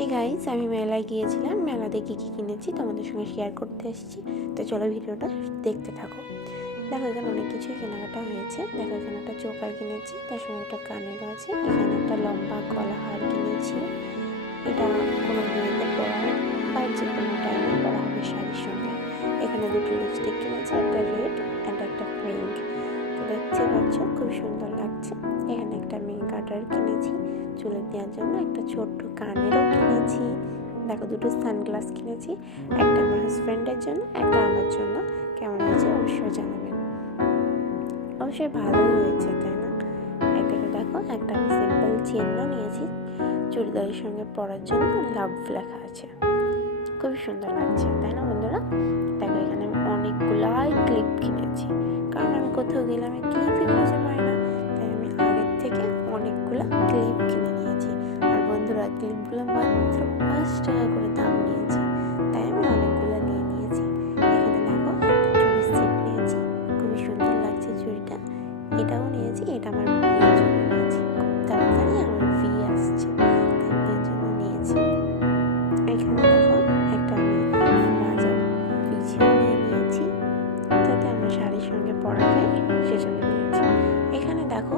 এই গাইস, আমি মেলায় গিয়েছিলাম। মেলাতে কী কী কিনেছি তোমাদের সঙ্গে শেয়ার করতে এসেছি। তো চলো ভিডিওটা দেখতে থাকো। দেখো, এখানে অনেক কিছুই কেনাকাটা হয়েছে। দেখো, এখানে একটা চোকার কিনেছি, তার সঙ্গে একটা কানেরও আছে। এখানে একটা লম্বা গলা হার কিনেছি। এটা কোনো বিয়েতে পরা হয় বা যে কোনো টাইমে পরা হবে শাড়ির সঙ্গে। এখানে দুটো লিপস্টিক কিনেছি, একটা রেড অ্যান্ড একটা পিঙ্ক। তো দেখতে পাচ্ছ, খুব সুন্দর লাগছে। এখানে একটা মেয়ে কাটার কিনেছি চুলে দেওয়ার জন্য, একটা ছোট্ট কানেরও কিনেছি। দেখো, দুটো সানগ্লাস কিনেছি, একটা আমার হাজব্যান্ডের জন্য, একটা আমার জন্য। কেমন হয়েছে অবশ্যই জানাবেন। অবশ্যই ভালোই হয়েছে, তাই না? এটাকে দেখো, একটা আমি সিম্পল চেনও নিয়েছি চুড়িদারের সঙ্গে পরার জন্য, লাভ লেখা আছে। খুবই সুন্দর লাগছে, তাই না বন্ধুরা? দেখো, এখানে আমি অনেকগুলাই ক্লিপ কিনেছি, কারণ আমি কোথাও গেলে আমি ক্লিপই খুঁজে পাই না। তাই আমি আগের থেকে অনেকগুলো ক্লিপ কিনে নিয়েছি। আর বন্ধুরা, ক্লিপগুলো মাত্র 5 টাকা করে দাম নিয়েছে, তাই আমি অনেকগুলো নিয়ে নিয়েছি। এখানে দেখো, একটা চুড়ির সেট নিয়েছি, খুবই সুন্দর লাগছে চুড়িটা। এটাও নিয়েছি, এটা আমার বিয়ের জন্য নিয়েছি। খুব তাড়াতাড়ি আমার বিয়ে আসছে, তাই বিয়ের জন্য নিয়েছি। এখানে দেখো, একটা আমি মাজার পিছিয়ে নিয়ে নিয়েছি, যাতে আমার শাড়ির সঙ্গে পরা যায়, সেজন্য নিয়েছি। এখানে দেখো,